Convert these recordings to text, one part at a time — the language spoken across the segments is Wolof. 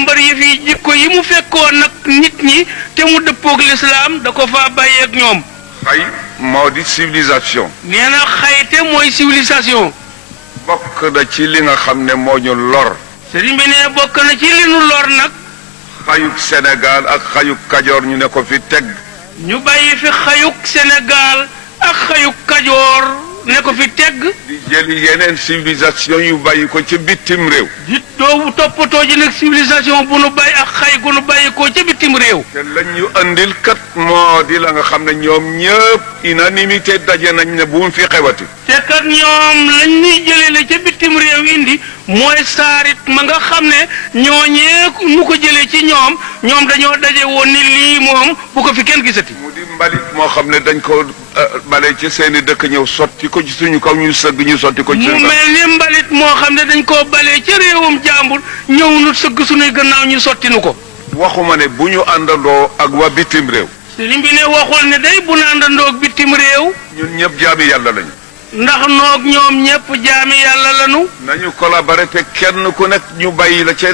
càmbar yi fi jikko yi mu fekkoon nag nit ñi te mu dëppoog lislaam da ko faa bàyyeeg ñoom. xay moo di civilisation. nee na xayte mooy civilisation. bokk na ci li nga xam ne moo ñu lor. sëriñ bi ne bokk na ci li nu lor nag. xayuk Sénégal ak xayuk Kajoor ñu ne ko fi teg. ñu bàyyi fi xayuk Sénégal ak xayuk Kajoor ne ko fi tegg. di jëli yeneen civilisation yu bàyyi ko ci bitim réew. di doo toppatoo ji nag civilisation bu nu bàyyi ak xay gu nu bàyyi ko ca bitim réew. te lañ ñu andil kat moo di la nga xam ne ñoom ñëpp unanimité daje nañ ne bu mu fi xewati. te kat ñoom lañ ñuy jëlee la ca bitim réew indi mooy saarit ma nga xam ne ñooñee mu ko jëlee ci ñoom dañoo daje woon ni lii moom bu ko fi kenn gisati. mu di mbalit moo xam ne dañ ko bale ci seeni dëkk ñëw sotti ko ci suñu kaw ñu sëgg ñu sotti ko ci mu mel ni mbalit moo xam ne dañ koo balee ci réewum jàmbur ñëw nu sëgg suñuy gannaaw ñu sotti nu ko. waxuma ne bu ñu àndandoo ak waa bitim réew. sëriñ bi ne waxul ne day bu nu àndandoo ak bitim réew. ñun ñëpp jaami yàlla lañu. ndax noog ñoom ñëpp jaami yàlla lanu. nañu collaborer te kenn ku nekk ñu bàyyi la ca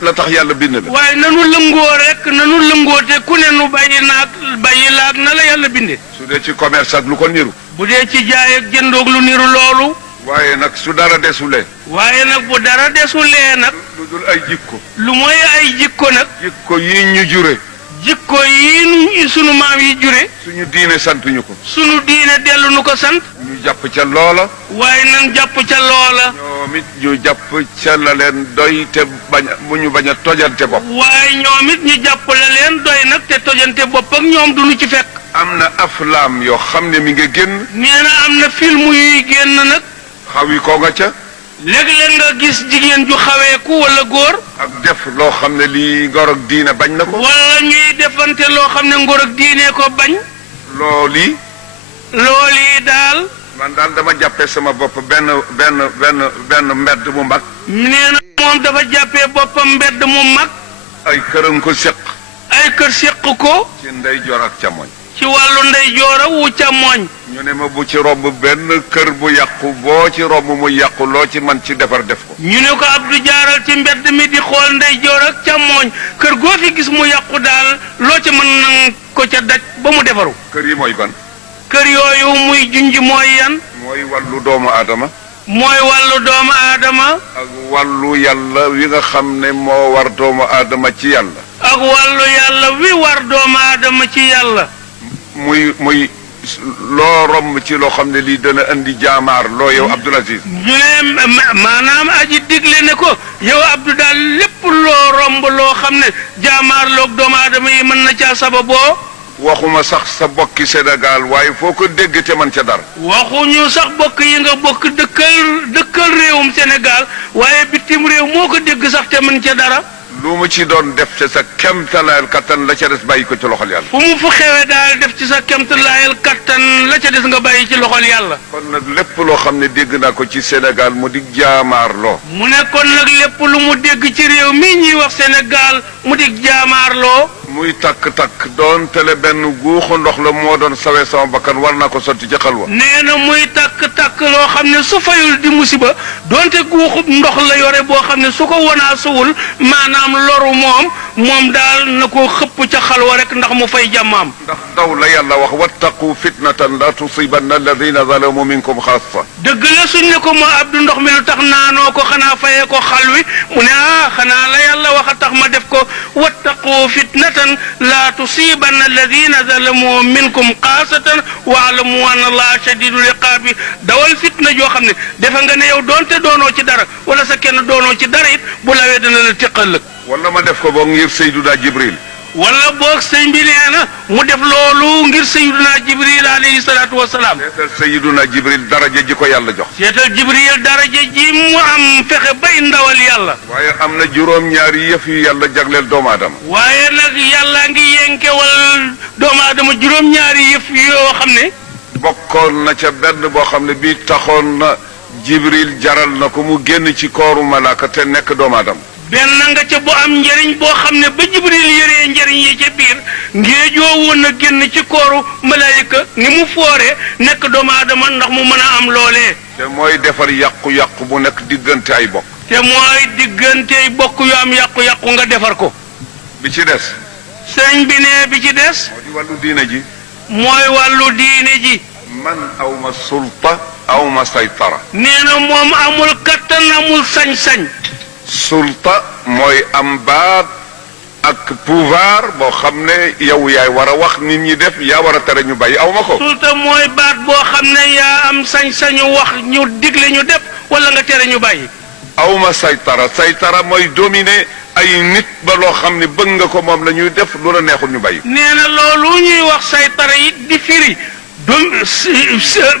la tax yàlla bind la. waaye nanu lëngoo rek nanu lëngoo te ku ne nu bàyyi laag na la yàlla binde. su dee ci commerce ak lu ko niru. bu dee ci jaay ak jëndoog lu niru loolu. waaye nag su dara desulee. waaye nag bu dara desulee nag. lu dul ay jikko. lu mooy ay jikko nag. jikko yi ñu jure. jikko yi sunu maam yi jure. suñu diine sant ñu ko. sunu diine dellu nu ko sant. ñu jàpp ca loola. waaye nan jàpp ca loola. ñoom it ñu jàpp ca la leen doy te mu ñu bañ a tojante bopp. waaye ñoom it ñu jàpp la leen doy nag te tojante bopp ak ñoom du nu ci fekk. am na aflaam yoo xam ne mi nga génn. nee na am na film yuy génn nag. xaw yi koo nga ca. léeg-léeg nga gis jigéen ju xaweeku wala góor. ak def loo xam ne lii ngor ak diine bañ na ko. wala ñuy defante loo xam ne ngor ak diine ko bañ. loolu daal. man daal dama jàppee sama bopp benn mbedd mu mag. nee na moom dafa jàppee boppam mbedd mu mag. ay këram ko séq. ay kër séq ko. ci ndeyjoor ak càmmoñ. ci wàllu ndeyjoor ak wu càmmoñ. ñu ne ma bu ci romb benn kër bu yàqu boo ci romb mu yàqu loo ci man ci defar def ko. ñu ne ko Abdou jaaral ci mbedd mi di xool ndeyjoor ak càmmoñ kër goo fi gis mu yàqu daal loo ci mën na ko ca daj ba mu defaru. kër yi mooy ban. kër yooyu muy junj mooy yan. mooy wàllu doomu aadama. mooy wàllu doomu aadama. ak wàllu yàlla wi nga xam ne moo war doomu aadama ci yàlla. ak wàllu yàlla wi war doomu aadama ci yàlla. muy loo romb ci loo xam ne lii dana indi jaamaar loo yow Abdoul Aziz. ñu ne maanaam aji digle ne ko yow Abdou daal lépp loo romb loo xam ne jaamaar loog doomu aadama yi mën na caa sababoo. waxuma sax sa bokki Sénégal waaye foo ko dégg te man ca dara. waxuñu sax bokk yi nga bokk dëkkal réewum Sénégal waaye bitim réew moo ko dégg sax te mën ca dara. lu mu ci doon def ci sa kemtalaayal kattan la ca des bàyyi ko ci loxol yàlla. fu mu fu xewee daal def ci sa kemtalaayal kattan la ca des nga bàyyi ci loxol yàlla. kon nag lépp loo xam ne dégg naa ko ci Sénégal mu di jaamaarloo. mu ne kon nag lépp lu mu dégg ci réew mi ñuy wax Sénégal mu di jaamaarloo. muy takk-takk doon tele benn guuxu ndox la moo doon sawee sama bakkan war naa ko sotti ci xalwa. nee na muy takk-takk loo xam ne su fayul di musiba donte guuxub ndox la yore boo xam ne su ko wanaasuwul maanaam loru moom daal na ko xëpp ca xalwa rek ndax mu fay jàmmaam. ndax daw la yàlla wax wattaqu fitnatan la tusibanna alladina zalamu minkum xaassa. dëgg la suñ ne ko moo Abdou ndox mi lu tax naanoo ko xanaa fayee ko xal wi mu ne xanaa la yàlla wax a tax ma def ko wattaqu fitnatan la tusibanna alladina zalamu minkum xaasatan waalamu anna allaha shadidul iqaabi dawal fitna joo xam ne defe nga ne yow doonte doonoo ci dara wala sa kenn doonoo ci dara it bu lawee dana la teqal. wala ma def ko boog ngir Seydina Jibril. wala boog sëñ bi nee na mu def loolu ngir Seydina Jibril alayhi salaatu wa salaam. seetal Seydina Jibril daraja ji ko yàlla jox. seetal Jibril daraja ji mu am fexe bay ndawal yàlla. waaye am na juróom-ñaari yëf yu yàlla jagleel doomu aadama. waaye nag yàlla ngi yenkewal doomu aadama juróom-ñaari yëf yoo xam ne. bokkoon na ca benn boo xam ne bii taxoon na Jibril jaral na ko mu génn ci kooru malaaka te nekk doomu aadama. benn nga ca bu am njëriñ boo xam ne ba Jibril yëree njëriñ yi ca biir ngéejoo woon na génn ci kooru malaayika ni mu fooree nekk doomu aadama ndax mu mën a am loolee. te mooy defar yàqu-yàqu bu nekk diggante ay bokk. te mooy diggante bokk yu am yàqu-yàqu nga defar ko. bi ci des. sëñ bi ne bi ci des. moo di wàllu diine ji. mooy wàllu diine ji. man awma sulta awma saytara. nee na moom amul kattan amul sañ-sañ. sulta mooy am baat ak pouvoir boo xam ne yow yaay war a wax nit ñi def yaa war a tere ñu bàyyi awma ko. sulta mooy baat boo xam ne yaa am sañ-sañu wax ñu digle ñu def wala nga tere ñu bàyyi. awma saytara saytara mooy dominer ay nit ba loo xam ne bëgg nga ko moom la ñuy def lu la neexul ñu bàyyi. nee na loolu ñuy wax saytara yi di firi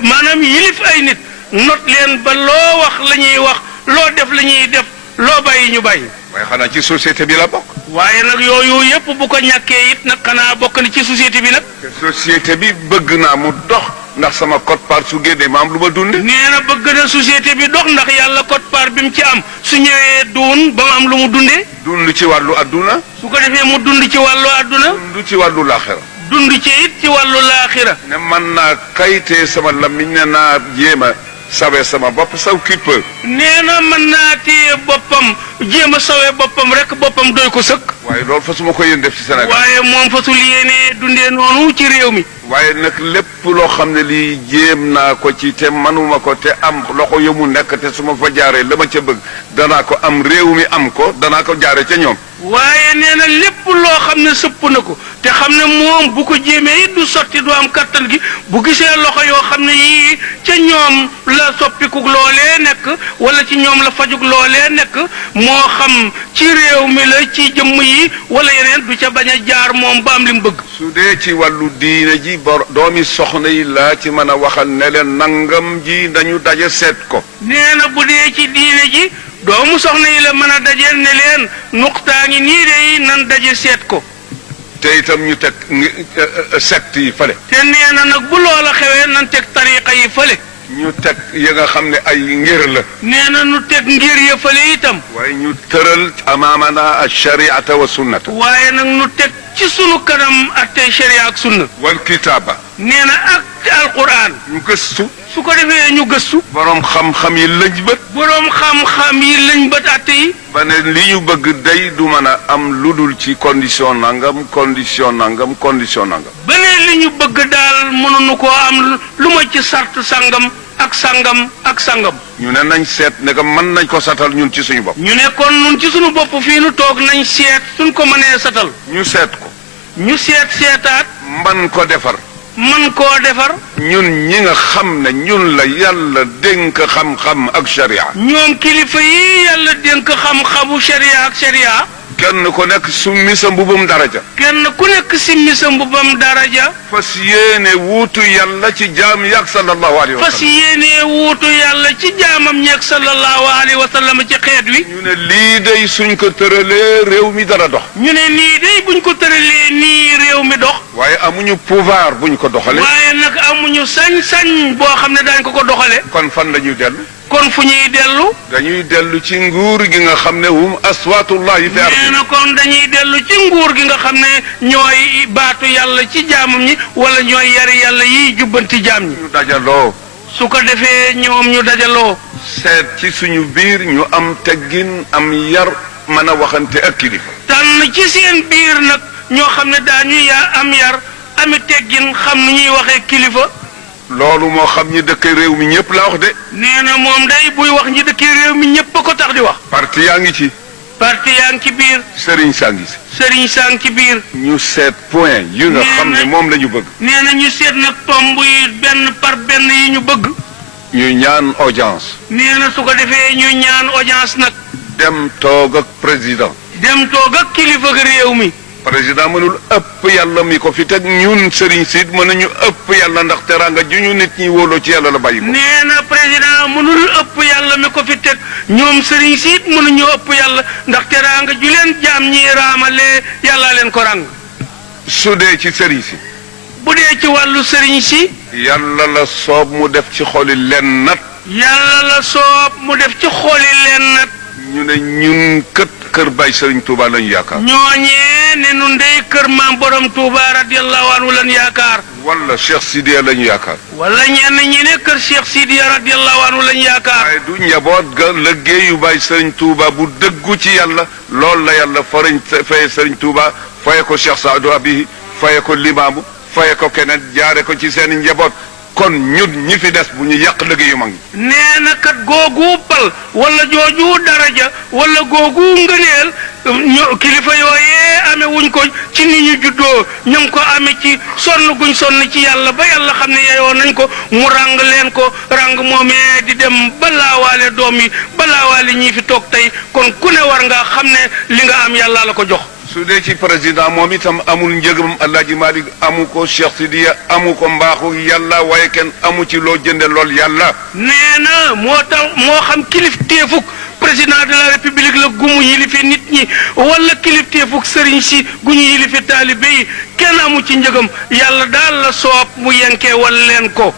maanaam yilif ay nit not leen ba loo wax la ñuy wax loo def la ñuy def loo bàyyi ñu bàyyi. waaye xanaa ci société bi la bokk. waaye nag yooyu yépp bu ko ñàkkee it nag xanaa bokk na ci société bi nag. te société bi bëgg naa mu dox ndax sama quote-part su génnee ma am lu ma dunde. nee na bëgg na société bi dox ndax yàlla quote-part bi mu ci am su ñëwee duun ba mu am lu mu dundee. dund ci wàllu adduna. su ko defee mu dund ci wàllu adduna. dund ci wàllu laaxira. dund ci it ci wàllu laaxira. ne man naa kayitee sama lamiñ ne naa jéem a sawe sama bopp saw qui peut. nee na mën naa téye boppam jéem a sawee boppam rek boppam doy ko sëkk. waaye loolu fa su ma ko yéen def ci Sénégal. waaye moom fasul yéenee dundee noonu ci réew mi. waaye nag lépp loo xam ne lii jéem naa ko ci te manuma ko te am loxo yu mu nekk te su ma fa jaaree la ma ca bëgg danaa ko am réew mi am ko danaa ko jaare ca ñoom. waaye nee na lépp loo xam ne sëpp na ko te xam ne moom bu ko jéemee it du sotti du am kattan gi bu gisee loxo yoo xam ne yii ca ñoom la soppiku loolee nekk wala ci ñoom la fajug loolee nekk moo xam ci réew mi la ci jëmm yi wala yeneen du ca bañ a jaar moom ba am li mu bëgg. su dee ci wàllu diine ji doomi soxna yi laa ci mën a waxal ne leen nangam ji dañu daje seet ko. nee na bu dee ci diine ji doomu soxna yi la mën a dajeel ne leen nuqtaa ngi nii de nan daje seet ko. te itam ñu teg secte yi fële. te nee na nag bu loola xewee nan teg tariqa yi fële. ñu teg yi nga xam ne ay ngir la. nee na nu teg ngir ya fële itam. waaye ñu tëral amaamana alshariata wa sunnata. waaye nag nu teg ci sunu kanam atte sharia ak sunna. wal kitaaba. nee na ak alquran. ñu gëstu. su ko defee ñu gëstu. borom xam-xam yi lëj bët. borom xam-xam yi lañ bët atte yi. ba ne li ñu bëgg day du mën a am lu dul ci condition nangam condition nangam condition nangam. ba ne li ñu bëgg daal mënuñu koo am lu ma ci sart sangam ak sangam ak sangam. ñu ne nañ seet ne que mën nañ ko satal ñun ci suñu bopp. ñu ne kon nun ci suñu bopp fii nu toog nañ seet suñ ko mënee satal. ñu seet ko. ñu seetaat. man ko defar. man koo defar. ñun ñi nga xam ne ñun la yàlla dénk xam-xam ak sharia. ñoom kilifa yi yàlla dénk xam-xamu sharia ak sharia. kenn ku nekk summi sa mbubum daraja. kenn ku nekk simmi sa mbubam daraja. fas yéene wuutu yàlla ci jaam yàgg sallallahu alayhi wa fas sallam. yéene wuutu yàlla ci jaamam ñeeg sallallahu alayhi wa sallam ci xeet wi. ñu ne lii day suñ ko tëralee réew mi dara dox. ñu ne nii day buñ ko tëralee nii réew mi dox. waaye amuñu pouvoir buñ ko doxalee. waaye nag amuñu sañ-sañ boo xam ne daañ ko doxale kon fan la ñuy dellu. kon fu ñuy dellu. dañuy dellu ci nguur gi nga xam ne hum aswaatullahi fi ardi. nee na kon dañuy dellu ci nguur gi nga xam ne ñooy baatu yàlla ci jaamam ñi wala ñooy yari yàlla yiy jubbanti jaam ñi. ñu dajaloo. su ko defee ñoom ñu dajaloo. seet ci suñu biir ñu am teggin am yar mën a waxante ak kilifa. tànn ci seen biir nag ñoo xam ne daañu am yar ami teggin xam nu ñuy waxee kilifa. loolu moo xam ñi dëkk réew mi ñëpp la wax de. nee na moom day buy wax ñi dëkk réew mi ñëpp a ko tax di wax. parti yaa ngi ci. parti yaa ngi ci biir. sëriñ saa ngi si. sëriñ saa ngi ci biir. ñu seet point yi nga xam ne moom la ñu bëgg. nee na ñu seet nag tomb yi benn par benn yi ñu bëgg. ñu ñaan audience. nee na su ko defee ñu ñaan audience nag. dem toog ak président. dem toog ak kilifa ga réew mi. président mënul ëpp yàlla mi ko fi teg ñun sëriñ siit mën nañu ëpp yàlla ndax teraanga ju ñu nit ñi wóoloo ci yàlla la bàyyi ko. nee na président mënul ëpp yàlla mi ko fi teg ñoom sëriñ siit mënuñoo ëpp yàlla ndax teraanga ju leen jaam ñi raamalee yàlla leen ko ràng. su dee ci sëriñ si. bu dee ci wàllu sëriñ si. yàlla la soob mu def ci xoli leen nat. yàlla la soob mu def ci xooli leen nag. ñu ne ñun kët kër Baay Sëriñ Tuuba lañu yaakaar. ñooñee ne nun dey kër maam borom Touba radiyallahu anhu lan yaakaar. wala Cheikh Sidiya lañu yaakaar. wala ñenn ñi ne kër Cheikh Sidiya radiyallahu anhu lañ yaakaar. waaye du njaboot ga liggéeyu Baay Sëriñ Tuuba bu dëggu ci yàlla loolu la yàlla faye Sëriñ Tuuba faye ko Cheikh Saadu Abihi faye ko Limaamu faye ko keneen jaare ko ci seen njaboot kon ñun ñi fi des bu ñu yàq liggéeyu mag ñi. nee na kat googu pal wala jooju daraja wala googu ngëneel kilifa yooyee amee wuñ ko ci ni ñu juddoo ñu ngi ko amee ci sonn guñ sonn ci yàlla ba yàlla xam ne yeyoo nañ ko mu ràng leen ko ràng moomee di dem balaawaale doom yi balaawaale ñii fi toog tey kon ku ne war nga xam ne li nga am yàlla la ko jox. su dee ci président moom itam amul njëgam Alaaji Malik amu ko Cheikh Sidiya amu ko mbaaxu yàlla waaye kenn amu ci loo jënde lool yàlla. nee na moo tax moo xam kilifteefuk président de la république la gumu yilife nit ñi wala kilifteefuk sëriñ si gu ñu yilife taalibe yi kenn amu ci njëgam yàlla daal la soob mu yenkee wal leen ko.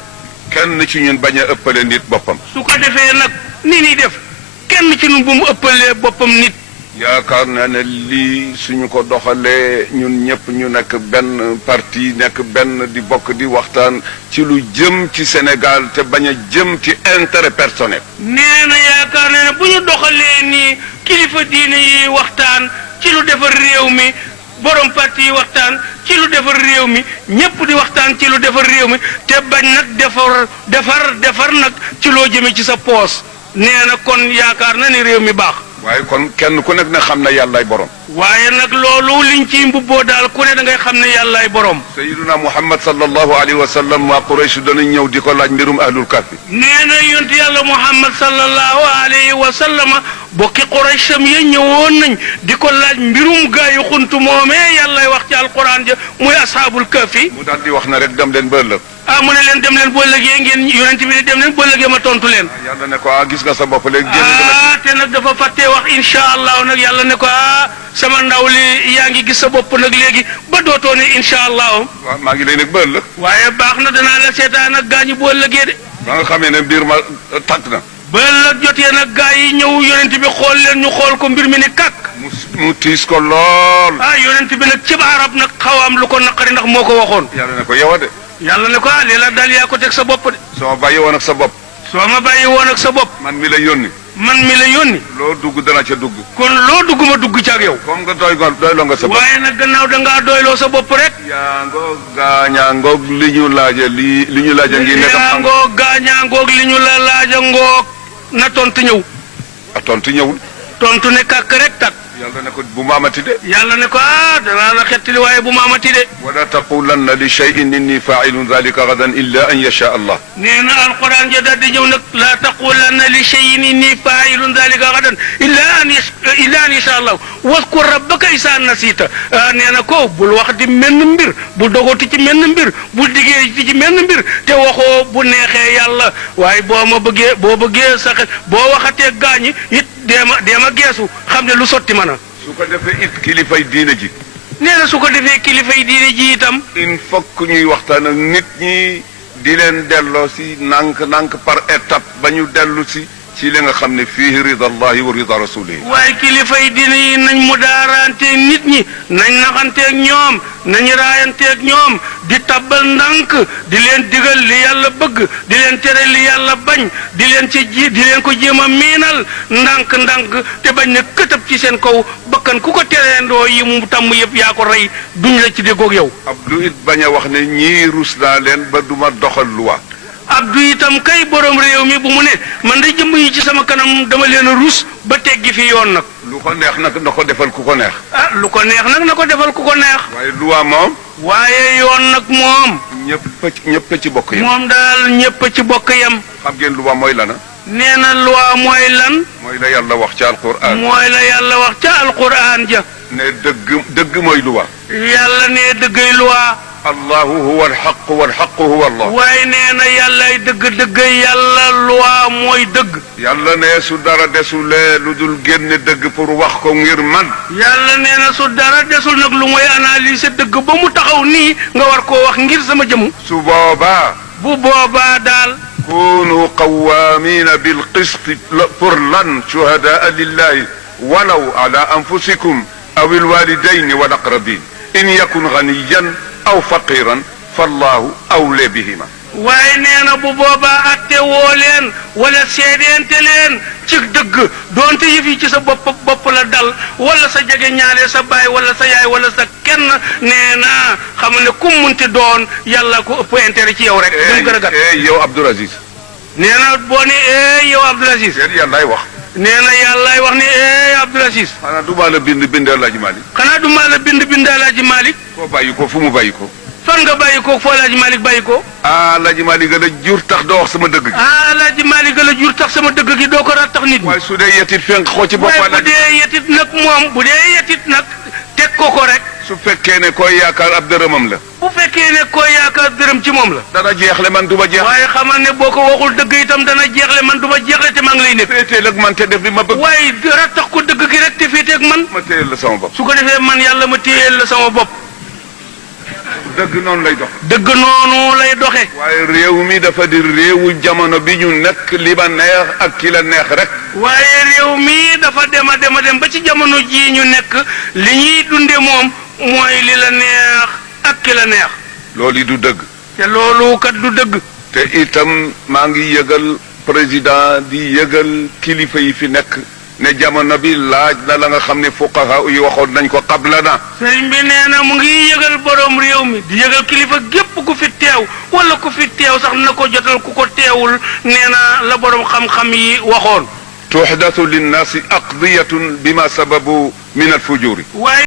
kenn ci ñun bañ a ëppale nit boppam. su ko defee nag ni ñuy def kenn ci ñun bu mu ëppalee boppam nit. yaakaar naa ne lii suñu ko doxalee ñun ñëpp ñu nekk benn parti nekk benn di bokk di waxtaan ci lu jëm ci Sénégal te bañ a jëm ci intérêt personnel. nee na yaakaar na ne bu ñu doxalee nii kilifa diine yi waxtaan ci lu defar réew mi borom parti yi waxtaan ci lu defar réew mi ñëpp di waxtaan ci lu defar réew mi te bañ nag defar nag ci loo jëme ci sa poos nee na kon yaakaar na ne réew mi baax. waaye kon kenn ku nekk ne xam ne yàllaay borom. waaye nag loolu liñ ciy mbubboo daal ku ne da ngay xam ne yàllaay borom. Sayyiduna Muhammad sallallahu alayhi wa sallam waa Quraysh danañ ñëw di ko laaj mbirum ahlul kahfi. nee na yonent yàlla Muhammad sallallahu alayhi wa sallam bokki Quraysham ya ñëwoon nañ di ko laaj mbirum gaayu xuntu moomee yàllay wax ci alquran ja muy ashaabul kahfi. mu daal di wax na rek dem leen ba ëllëg. mu ne leen dem leen boo ëllëgee ngeen yonent bi ne dem leen boo ëllëgee ma tontu leen. yàlla ne ko gis nga sa bopp léegi. te nag dafa fàttee wax incha allah nag yàlla ne ko sama ndaw li yaa ngi gis sa bopp nag léegi ba dootoo ne incha allah. waaw maa ngi lay nekk ba ëllëg. waaye baax na danaa la seetaan ak gaañu boo ëllëgee de. ba nga xamee ne mbir ma tàkk na. ba ëllëg jotee nag gaa yi ñëw yonent bi xool leen ñu xool ko mbir mi ni kàkk. mu tiis ko lool. yonent bi nag ci arab nag xaw am lu ko naqari ndax moo ko waxoon. yàlla ne ko yow a de. yàlla ne ko lii la dal yaa ko teg sa bopp de. soo ma bàyyi woon ak sa bopp. soo ma bàyyi woon ak sa bopp. man mi la yónni. man mi la yónni. loo dugg dana ca dugg. kon loo dugg ma dugg ca ak yow. comme nga doyloo nga sa bopp. waaye nag gannaaw da ngaa doyloo sa bopp rek. yaa ngoog gaañaa ngoog li ñu laaja li ñu laaja ngi nekk. yaa ngoog gaañaa ngoog li ñu la laaja ngoog na tontu ñëw. tontu ñëwul. tontu ne kàkk rek tak. yàlla ne ko bu ma amati de. yàlla ne ko danaa la xettali waaye bu ma amati de. wala taqulanna li shay'in inni fa'ilun dhalika gadan illa an yasha Allah. nee na alquran ja daal di ñëw nag laa taqulanna li shay'in inni fa'ilun dhalika gadan illa an yasha Allah waskur rabbaka isa nasita nee na ko bul wax di menn mbir bul dogoti ci menn mbir bul diggee ci menn mbir te waxoo bu neexee yàlla waaye boo bëggee sax boo waxatee gaañi it deema geesu xam ne lu sotti mana su ko defee it kilifay diine ji. nee na su ko defee kilifay diine ji itam. il faut que ñuy waxtaan ak nit ñi di leen delloo si nànk par étape ba ñu dellu si ci li nga xam ne fii ridallahi wa rida rasulihi. waaye kilifay diine yi nañ mu daaranteeg nit ñi nañ naxanteeg ñoom nañ raayanteeg ñoom di tabbal ndànk di leen digal li yàlla bëgg di leen tere li yàlla bañ di leen ko jéem a miinal ndànk te bañ ne këtëb ci seen kaw bakkan ku ko tereendoo yi mu tàmm yëpp yaa ko rey duñ la ci déggoog yow. Abdou it bañ a wax ne ñii rus naa leen ba duma doxal luwa. Abdou itam kay borom réew mi bu mu ne man day jëmm yi ci sama kanam dama leen a rus ba teggi fi yoon nag. lu ko neex nag na ko defal ku ko neex. lu ko neex nag na ko defal ku ko neex. waaye luwa moom. waaye yoon nag moom. ñëpp ci bokk yam. moom daal ñëpp ci bokk yam. xam ngeen luwa mooy lana. nee na luwa mooy lan. mooy la yàlla wax ca alquran. mooy la yàlla wax ca alquran ja. ne dëgg mooy luwa. yàlla ne dëggay luwa. allahu huwa alxaq walxaqu huwa allah. waaye nee na yàllay dëgg yàlla luwa mooy dëgg. yàlla ne su dara desulee lu dul génne dëgg pour wax ko ngir man. yàlla nee na su dara desul nag lu mooy analyser dëgg ba mu taxaw nii nga war koo wax ngir sama jëmu. su boobaa. bu boobaa daal. kunu qawwaamina bil qist pour lan shuhadaa lillahi walaw ala anfusikum aw alwalidayn wal aqrabin in yakun ganiyan aw faqiran fallahu awla bihima. waaye nee na bu boobaa atte woo leen wala seedeente leen ci dëgg doonte yëf yi ci sa bopp la dal wala sa jege ñaale sa baay wala sa yaay wala sa kenn nee na xam ne ku munti doon yàlla ko ëpp intérêt ci yow rek. du mu gën a gàtt yow Abdoul Aziz. nee na boo ne yow Abdoul Aziz. yàllaay wax. nee na yàllaay wax ne Abdoul Aziz. xanaa du maa la bind Alaaji Malick. xanaa du maa la bind Alaaji Malick. foo bàyyi ko fu mu bàyyi ko. fan nga bàyyi ko foo Alaaji Malick bàyyi ko. Alaaji Malick la jur tax doo wax sama dëgg gi. Alaaji Malick la jur tax sama dëgg gi doo ko rattax nit ñi. waaye su dee yetit fenk xoo ci bopp. waaye bu dee yetit nag moom bu dee yetit nag teg ko rek. su fekkee ne koy yaakaar ab dërëmam la. bu fekkee ne koy yaakaar dërëm ci moom la. dana jeexle man du ma jeex. waaye xamal ne boo ko waxul dëgg itam dana jeexle man du ma jeexle te maa ngi lay nekk. féeteel ak man te def li ma bëgg. waaye rattax ko dëgg gi rek te féetee ak man. ma téyel la sama bopp. su ko defee man yàlla ma téyel la sama bopp. dëgg noonu lay dox. dëgg noonu lay doxe. waaye réew mi dafa di réewu jamono bi ñu nekk li ma neex ak ki la neex rek. waaye réew mi dafa dem a dem ba ci jamono jii ñu nekk li ñuy dunde moom mooy li la neex ak ki la neex. loolu du dëgg. te loolu kat du dëgg. te itam maa ngi yëgal président di yëgal kilifa yi fi nekk ne jamono bi laaj na la nga xam ne fuqaha yi waxoon nañ ko qabla na. sëriñ bi nee na mu ngi yëgal borom réew mi di yëgal kilifa gépp ku fi teew wala ku fi teew sax na ko jotal ku ko teewul nee na la borom xam-xam yi waxoon. tuhdathu linnaasi aqdiyatun bima sababu min alfujuri.